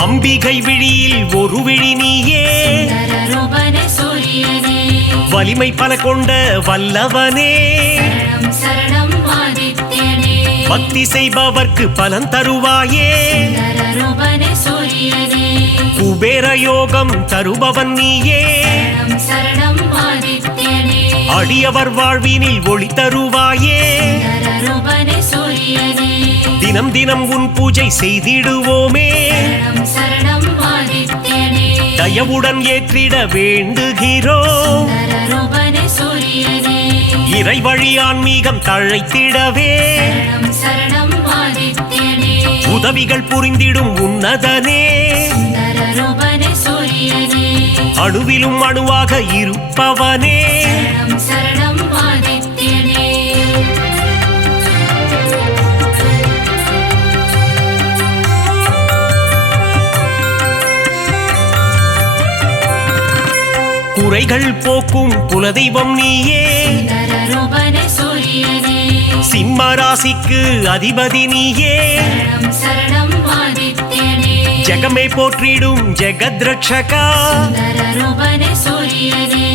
அம்பிகை விழியில் ஒரு விழி நீயே சுந்தர ரூபனே சூரியனே வலிமை பல கொண்ட வல்லவனே சரணம் சரணம் ஆதித்யனே பக்தி செய்பவர்க்கு பலன் தருவாயே சுந்தர ரூபனே சூரியனே குபேர யோகம் தருபவன் நீயே சரணம் சரணம் ஆதித்யனே அடியவர் வாழ்வினில் ஒளி தருவாயே சுந்தர ரூபனே சூரியனே தினம் தினம் உன் பூஜை செய்திடுவோமே சரணம் சரணம் ஆதித்யனே தயவுடன் ஏற்றிட வேண்டுகிறோம் சுந்தர ரூபனே சூரியனே இறை வழி ஆன்மீகம் தழைத்திடவே சரணம் சரணம் ஆதித்யனே உதவிகள் புரிந்திடும் உன்னதனே சுந்தர ரூபனே சூரியனே அணுவிலும் அணுவாக இருப்பவனே சரணம் சரணம் ஆதித்யனே குறைகள் போக்கும் குலதெய்வம் நீயே சுந்தர ரூபனே சூரியனே சிம்ம ராசிக்கு அதிபதி நீயே சரணம் சரணம் ஆதித்யனே ஜெகமே போற்றிடும் ஜெகத் ரட்சகா சுந்தர ரூபனே சூரியனே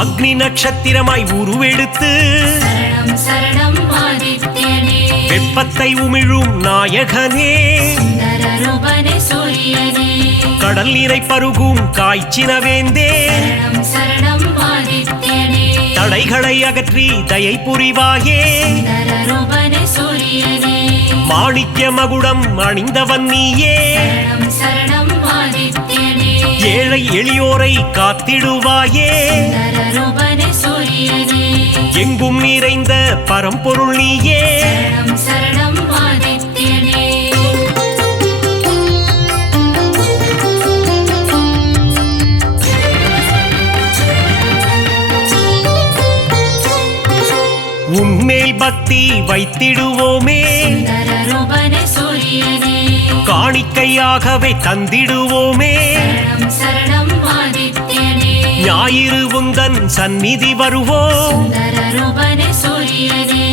அக்னி நட்சத்திரமாய் உருவெடுத்து சரணம் சரணம் ஆதித்யனே வெப்பத்தை உமிழும் நாயகனே சுந்தர ரூபனே சூரியனே கடல் நீரை பருகும் காய்ச்சினவேந்தே சரணம் சரணம் ஆதித்யனே தடைகளை அகற்றி தயை புரிவாயே சுந்தர ரூபனே சூரியனே மாணிக்ய மகுடம் அணிந்தவன் நீயே சரணம் சரணம் ஆதித்யனே ஏழை எளியோரை காத்திடுவாயே சுந்தர ரூபனே சூரியனே எங்கும் நிறைந்த பரம்பொருள் நீயே சரணம் சரணம் ஆதித்யனே உன்மேல் பக்தி வைத்திடுவோமே சுந்தர ரூபனே சூரியனே காணிக்கையாகவே தந்திடுவோமே சரணம் சரணம் ஆதித்யனே ஞாயிறு உந்தன் சந்நிதி வருவோம் சுந்தர ரூபனே சூரியனே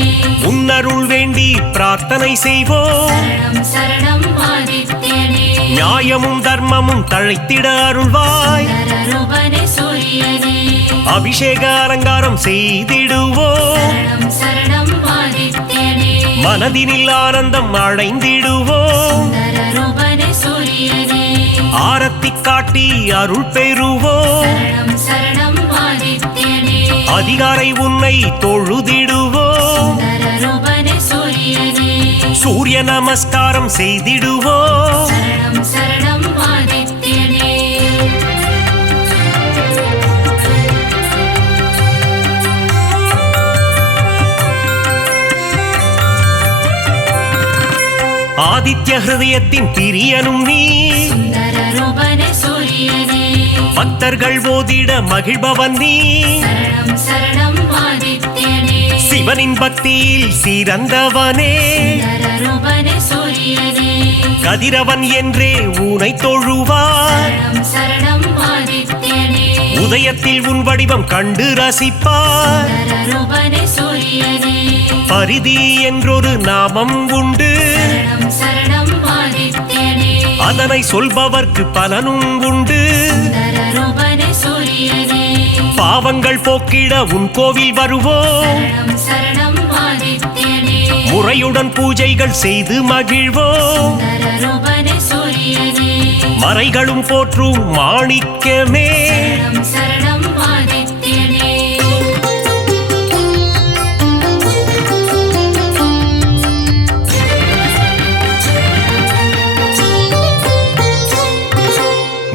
உன்னருள் வேண்டி பிரார்த்தனை செய்வோம் சரணம் சரணம் ஆதித்யனே நியாயமும் தர்மமும் தழைத்திட அருள்வாய் நரரூபனே சூரியனே அபிஷேக அலங்காரம் செய்திடுவோம் சரணம் சரணம் ஆதித்யனே மனதினில் ஆனந்தம் அடைந்திடுவோம் நரரூபனே சூரியனே ஆரத்தி காட்டி அருள் பெறுவோம் சரணம் சரணம் ஆதித்யனே அதிகாரை உன்னை தொழுதிடுவோம் நரரூபனே சூரியனே சூரிய நமஸ்காரம் செய்திடுவோம் சரணம் சரணம் ஆதித்யனே ஆதித்ய ஹிருதயத்தின் பிரியனும் நீ நரரூபனே சூரியனே பக்தர்கள் ஓதிட மகிழ்பவன் நீ சரணம் சரணம் ஆதித்யனே சிவனின் பக்தியில் சிறந்தவனே நரரூபனே சூரியனே கதிரவன் என்றே ஊனை தொழுவார் சரணம் சரணம் ஆதித்யனே உதயத்தில் உன் வடிவம் கண்டு ரசிப்பார் நரரூபனே சூரியனே பரிதி என்றொரு நாமம் உண்டு சரணம் சரணம் ஆதித்யனே அதனை சொல்பவர்க்கு பலனும் உண்டு நரரூபனே சூரியனே பாவங்கள் போக்கிட உன் கோவில் வருவோம் சரணம் சரணம் ஆதித்யனே முறையுடன் பூஜைகள் செய்து மகிழ்வோம் நரரூபனே சூரியனே மறைகளும் போற்றும் மாணிக்கமே சரணம் சரணம் ஆதித்யனே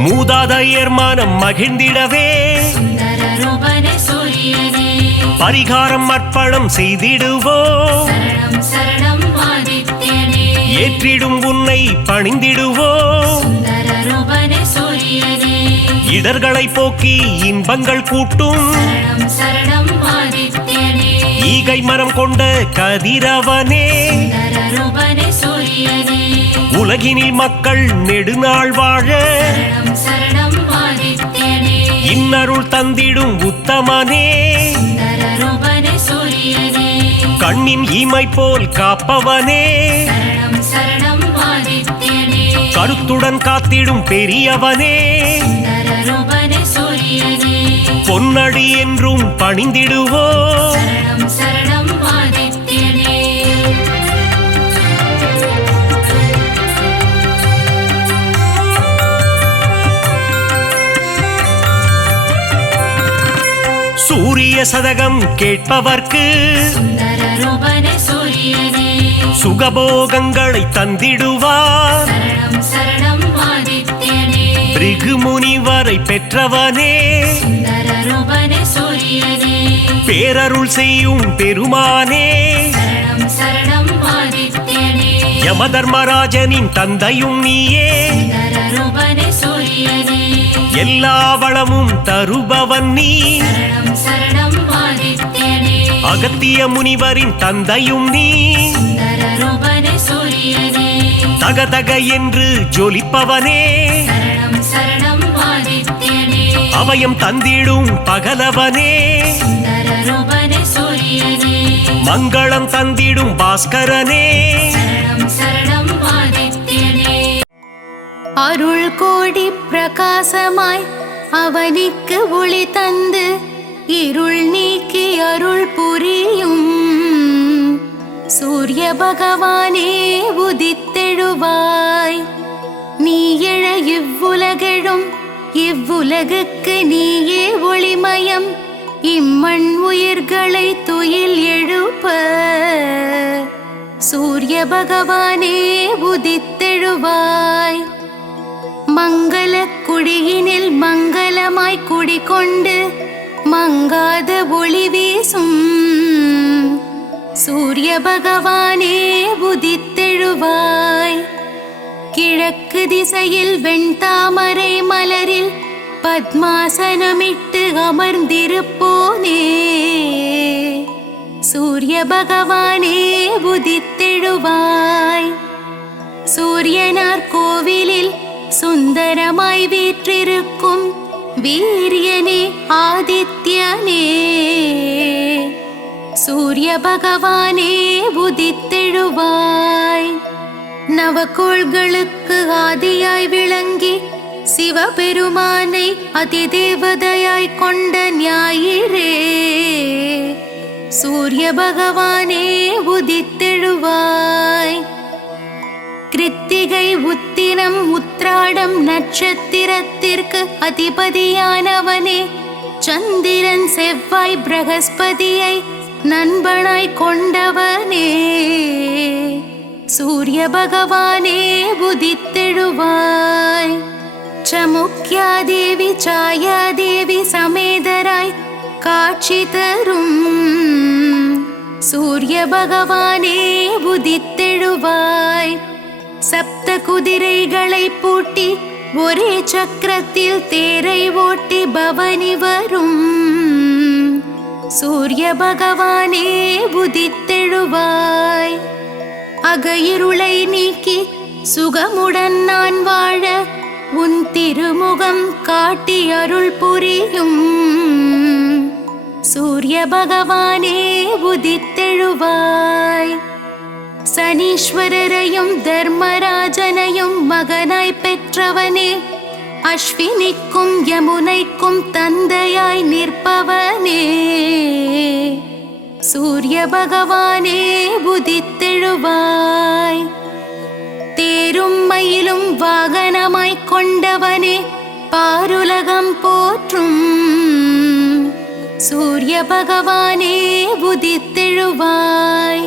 மூதாதையர் மனம் மகிழ்ந்திடவே நரரூபனே சூரியனே பரிகாரம் அர்ப்பணம் செய்திடுவோம் சரணம் சரணம் ஆதித்யனே ஏற்றிடும் உன்னை பணிந்திடுவோம் நரரூபனே சூரியனே இடர்களை போக்கி இன்பங்கள் கூட்டும் சரணம் சரணம் ஆதித்யனே ஈகை மனம் கொண்ட கதிரவனே நரரூபனே சூரியனே உலகினில் மக்கள் நெடுநாள் வாழ சரணம் சரணம் ஆதித்யனே இன்னருள் தந்திடும் உத்தமனே நரரூபனே சூரியனே கண்ணின் இமை போல் காப்பவனே சரணம் சரணம் ஆதித்யனே கருத்துடன் காத்திடும் பெரியவனே நரரூபனே சூரியனே பொன்னடி என்றும் பணிந்திடுவோம் சரணம் சரணம் ஆதித்யனே சூரிய சதகம் கேட்பவர்க்கு நரரூபனே சூரியனே சுகபோகங்களை தந்திடுவார் சரணம் சரணம் ஆதித்யனே பிருகு முனிவரை பெற்றவனே நரரூபனே சூரியனே பேரருள் செய்யும் பெருமானே சரணம் சரணம் ஆதித்யனே யமதர்மராஜனின் தந்தையும் நீயே நரரூபனே சூரியனே எல்லா வளமும் தருபவன் நீ சரணம் சரணம் ஆதித்யனே அகத்திய முனிவரின் தந்தையும் நீ நரரூபனே சூரியனே தகதக என்று ஜொலிப்பவனே சரணம் சரணம் ஆதித்யனே அபயம் தந்திடும் பகலவனே நரரூபனே சூரியனே மங்களம் தந்திடும் பாஸ்கரனே சரணம் சரணம் ஆதித்யனே அருள் கோடி பிரகாசமாய் அவனிக்கு ஒளி தந்து இருள் நீக்கி அருள் புரியும் சூரிய பகவானே உதித்தெழுவாய் நீ எழ இவ்வுலகெழும் இவ்வுலகுக்கு நீயே ஒளிமயம் இம்மண் உயிர்களை துயில் எழுப்ப சூரிய பகவானே உதித்தெழுவாய் மங்கள குடியினில் மங்களமாய் குடிகொண்டு மங்காத ஒளி வீசும் சூரிய பகவானே உதித்தெழுவாய் கிழக்கு திசையில் வெண்தாமரை மலரில் பத்மாசனமிட்டு அமர்ந்திருப்போனே சூரிய பகவானே உதித்தெழுவாய் சூரியனார் கோவிலில் சுந்தரமாய் வீற்றிருக்கும் வீரியனே ஆதித்யனே சூரிய பகவானே உதித்தெழுவாய் நவகோள்களுக்கு ஆதியாய் விளங்கி சிவபெருமானை அதிதேவதையாய் கொண்ட ஞாயிறே சூரிய பகவானே உதித்தெழுவாய். கிருத்திகை உத்திரம் உத்ராடம் நட்சத்திரத்திற்கு அதிபதியானவனே சந்திரன் செவ்வாய் பிரகஸ்பதியை நண்பனாய் கொண்டவனே சூரிய பகவானே உதித்தெழுவாய். சமுக்யாதேவி சாயாதேவி சமேதராய் காட்சி தரும் சூரிய பகவானே உதித்தெழுவாய். சப்த குதிரைகளை பூட்டி ஒரே சக்கரத்தில் தேரை ஓட்டி பவனி வரும் சூரிய பகவானே உதித்தெழுவாய். அகையிருளை நீக்கி சுகமுடன் நான் வாழ உன் திருமுகம் காட்டி அருள் புரியும் சூரிய பகவானே உதித்தெழுவாய். சனீஸ்வரரையும் தர்மராஜனையும் மகனாய் பெற்றவனே அஸ்வினிக்கும் யமுனைக்கும் தந்தையாய் நிற்பவனே சூரிய பகவானே உதித்தெழுவாய். தேரும் மயிலும் வாகனமாய் கொண்டவனே பாருலகம் போற்றும் சூரிய பகவானே உதித்தெழுவாய்.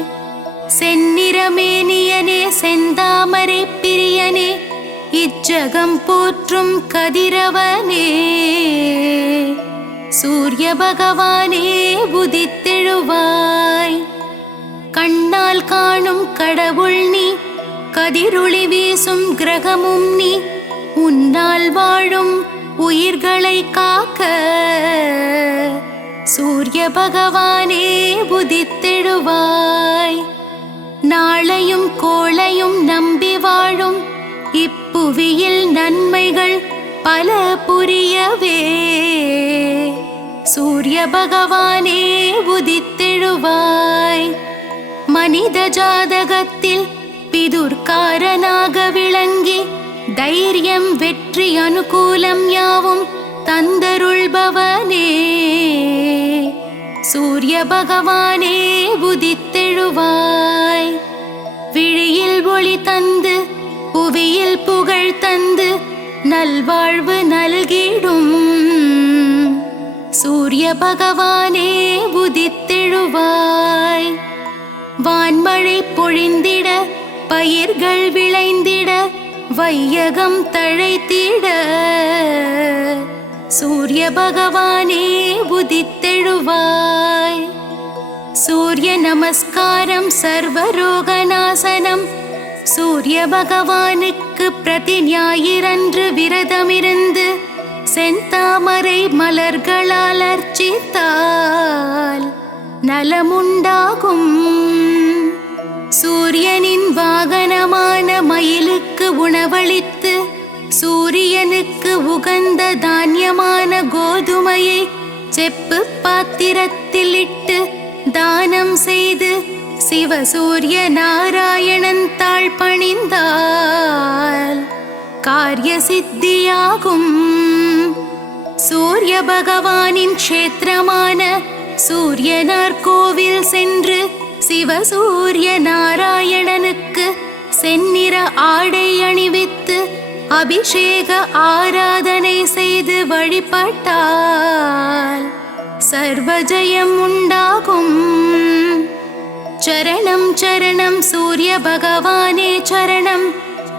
செந்நிறமேனியனே செந்தாமரை பிரியனே இச்சகம் போற்றும் கதிரவனே சூரிய பகவானே உதித்தெழுவாய். கண்ணால் காணும் கடவுள் நீ கதிரொளி வீசும் கிரகமும் நீ உன்னால் வாழும் உயிர்களை காக்க சூரிய பகவானே உதித்தெழுவாய். நாளையும் கோளையும் நம்பி வாழும் இப்புவியில் நன்மைகள் பல புரியவே சூரிய பகவானே உதித்தெழுவாய். மனித ஜாதகத்தில் பிதுர்காரனாக விளங்கி தைரியம் வெற்றி அனுகூலம் யாவும் தந்தருள்பவனே சூரிய பகவானே உதித்தெழுவாய். விழியில் ஒளி தந்து புவியில் புகழ் தந்து நல்வாழ்வு நல்கிடும் சூரிய பகவானே உதித்தெழுவாய். வான்மழை பொழிந்திட பயிர்கள் விளைந்திட வையகம் தழைத்திட சூரிய பகவானே உதித்தெழுவாய். சூரிய நமஸ்காரம் சர்வரோகநாசனம் சூரிய பகவானுக்கு பிரதி ஞாயிறன்று விரதமிருந்து செந்தாமரை மலர்களால் அர்ச்சித்தால் நலமுண்டாகும். சூரியனின் வாகனமான மயிலுக்கு உணவளித்து சூரியனுக்கு உகந்த தானியமான கோதுமையை செப்பு பாத்திரத்தில் இட்டு தானம் செய்து சிவசூரிய நாராயணன் தாழ் பணிந்தால் காரிய சித்தியாகும். சூரிய பகவானின் க்ஷேத்திரமான சூரியனார் கோவில் சென்று சிவசூரிய நாராயணனுக்கு செந்நிற ஆடை அணிவித்து அபிஷேக ஆராதனை செய்து வழிபட்டால் சர்வஜயம் உண்டாகும். சரணம் சரணம் சூரிய பகவானே சரணம்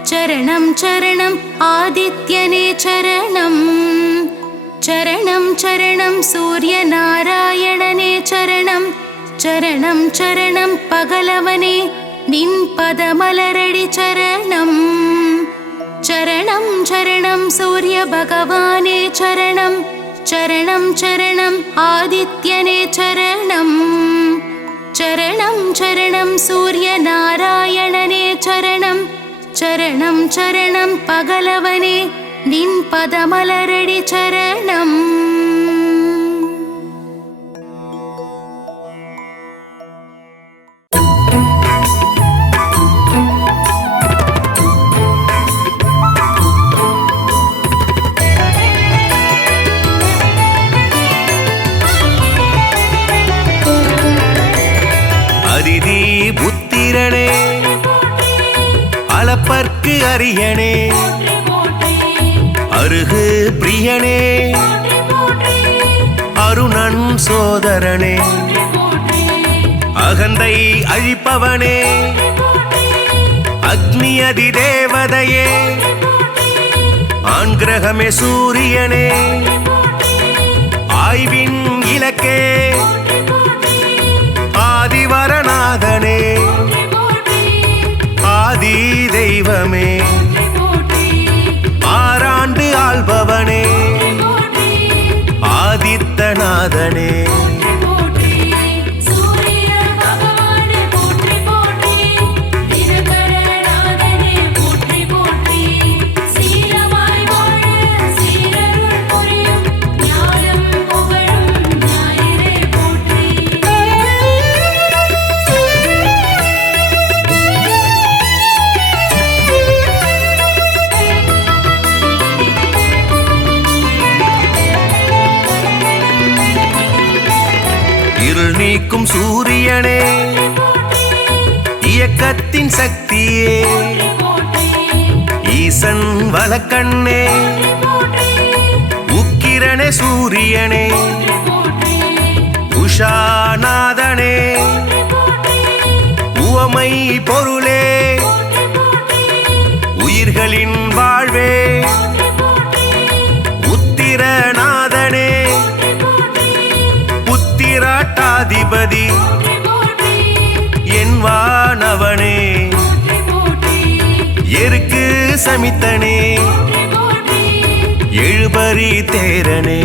சரணம் சரணம் ஆதித்யனே சரணம் சரணம் சரணம் சூரிய நாராயணனே சரணம் சரணம் சரணம் பகலவனே நின் பதமலரடி சரணம் சரணம் சரணம் சூரிய பகவானே சரணம் சரணம் சரணம் ஆதித்யனே சரணம் சரணம் சரணம் சூரிய நாராயணனே சரணம் சரணம் சரணம் பகலவனே நின் பதமலரடி சரணம். புத்திரனே அளப்பற்கு அரியனே அருகு பிரியனே அருணன் சோதரனே அகந்தை அழிப்பவனே அக்னி அதிதேவதையே ஆண் கிரகமே சூரியனே ஆய்வின் இலக்கே ஆதிவரநாதனே ஆதி தெய்வமே ஆறாண்டு ஆள்பவனே ஆதித்தநாதனே இருள் நீக்கும் சூரியனே இயக்கத்தின் சக்தியே ஈசன் வலக்கண்ணே உக்கிரனே சூரியனே உஷாநாதனே உவமை பொருளே உயிர்களின் வாழ்வே உத்திரநாதனே புத்திராட்டாதிபதி என் வானவனே எருக்கு சமித்தனே எழுபறி தேரனே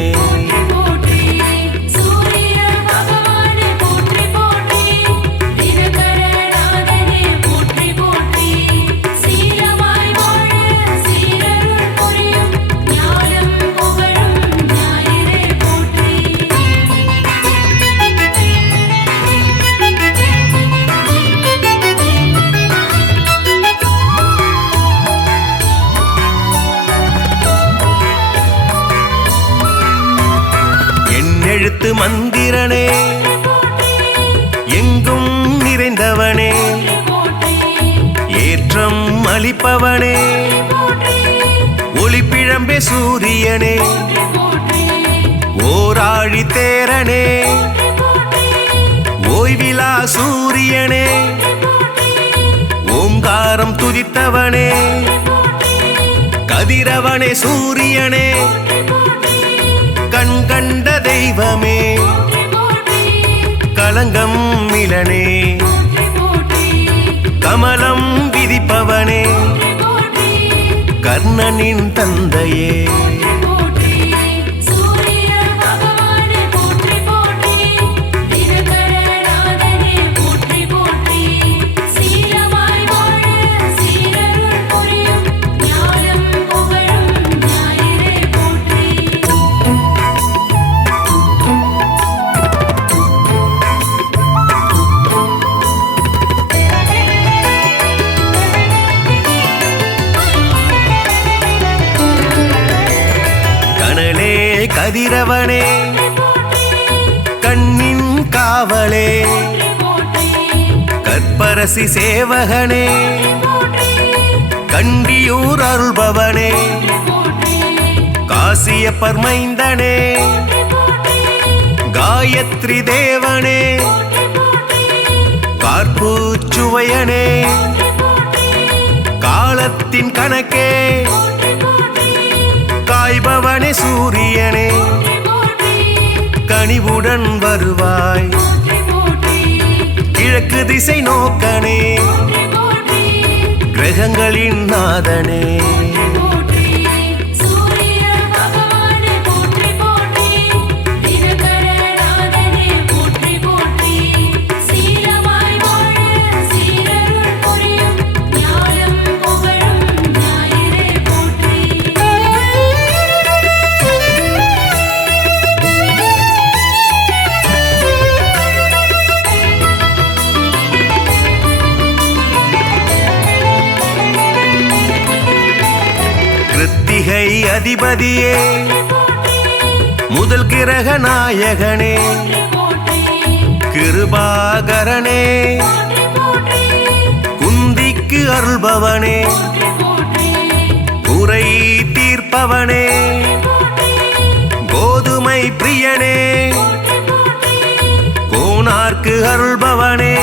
எழுத்து மந்திரனே எங்கும் நிறைந்தவனே ஏற்றம் அளிப்பவனே ஒளிப்பிழம்பே சூரியனே ஓராழி தேரனே ஓய்விலா சூரியனே ஓங்காரம் துதித்தவனே கதிரவனே சூரியனே கண் கண்ட தெய்வமே களங்கம் மிலனே கமலம் விதிப்பவனே கர்ணனின் தந்தையே கதிரவனே கண்ணின் காவலே கற்பரசி சேவகனே கண்டியூர் அருள்பவனே காசியப்பர் மைந்தனே காயத்ரி தேவனே கார்பூச்சுவையனே காலத்தின் கணக்கே காய்பவனே சூரியனே கனிவுடன் வருவாய் கிழக்கு திசை நோக்கனே கிரகங்களின் நாதனே கிருத்திகை அதிபதியே முதல் கிரக நாயகனே கிருபாகரனே அருள்பவனே குறை தீர்ப்பவனே கோதுமை பிரியனே கோனார்க்கு அருள்பவனே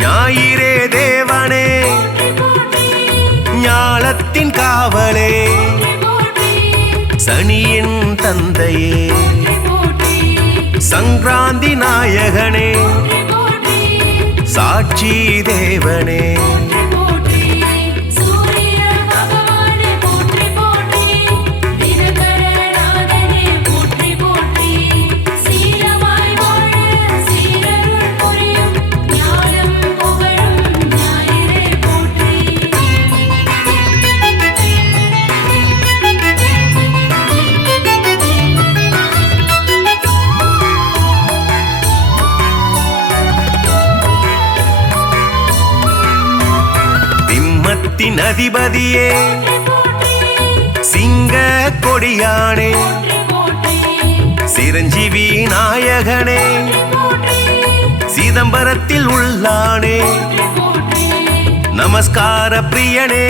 ஞாயிறே தேவனே ஞாலத்தின் காவலே சனியின் தந்தையே சங்கராந்தி நாயகனே சாட்சி தேவனே அதிபதியே சிங்க கொடியானே சிரஞ்சீவி நாயகனே சிதம்பரத்தில் உள்ளானே நமஸ்கார பிரியனே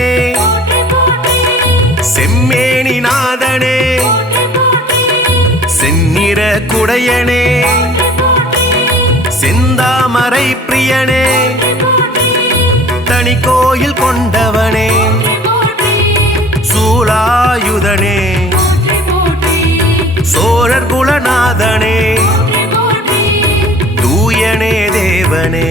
செம்மேனி நாதனே செந்நிற குடையனே செந்தாமரை பிரியனே தனி கோயில் கொண்டவனே சூலாயுதனே சோழர் குலநாதனே தூயனே தேவனே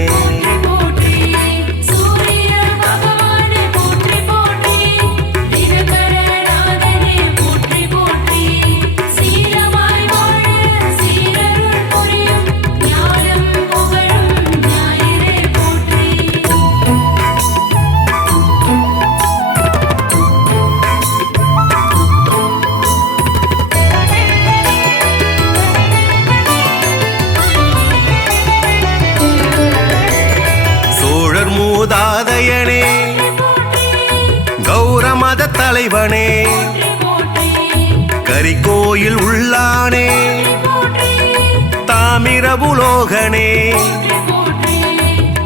மூதாதையனே கௌரமத தலைவனே கரிகோயில் உள்ளானே தாமிரபுலோகனே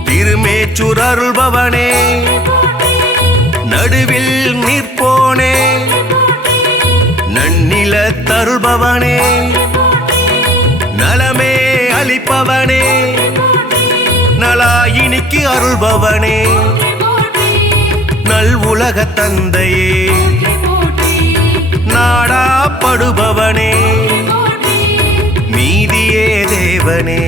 திருமேச்சூர் அருள்பவனே நடுவில் நிற்போனே நன்னில தருள்பவனே நலமே அளிப்பவனே நலாயினிக்கு அருள்பவனே நல் உலக தந்தையே நாடாப்படுபவனே நீதியே தேவனே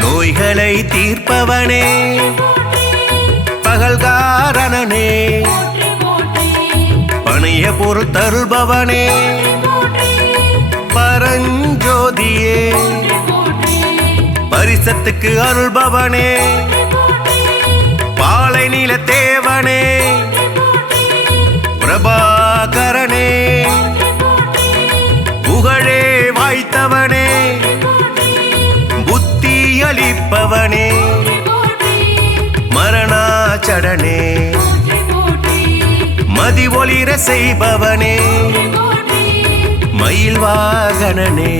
நோய்களை தீர்ப்பவனே பகல்காரணனே பணைய பொருள் தருள்பவனே பரஞ்சோதியே பரிசத்துக்கு அருள்பவனே பாலை நில தேவனே பிரபாகரனே புகழே வாய்த்தவனே புத்தி அளிப்பவனே மரணாச்சடனே மதி ஒளிர செய்பவனே மயில் வாகனனே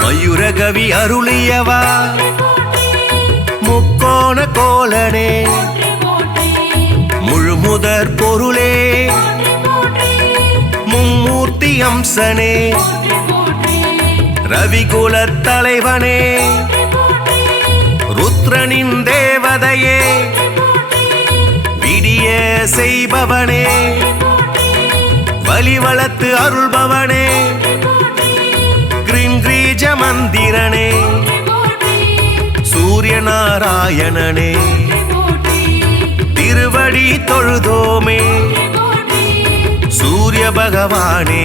மயூரகவி அருளியவா முக்கோண கோலனே முழுமுதற் பொருளே மும்மூர்த்தி அம்சனே ரவிகுலத் தலைவனே ருத்ரனின் தேவதையே செய்பவனே வலி வளர்த்து அருள்பவனே கிரீஞ்ச மந்திரனே சூரிய நாராயணனே திருவடி தொழுதோமே சூரிய பகவானே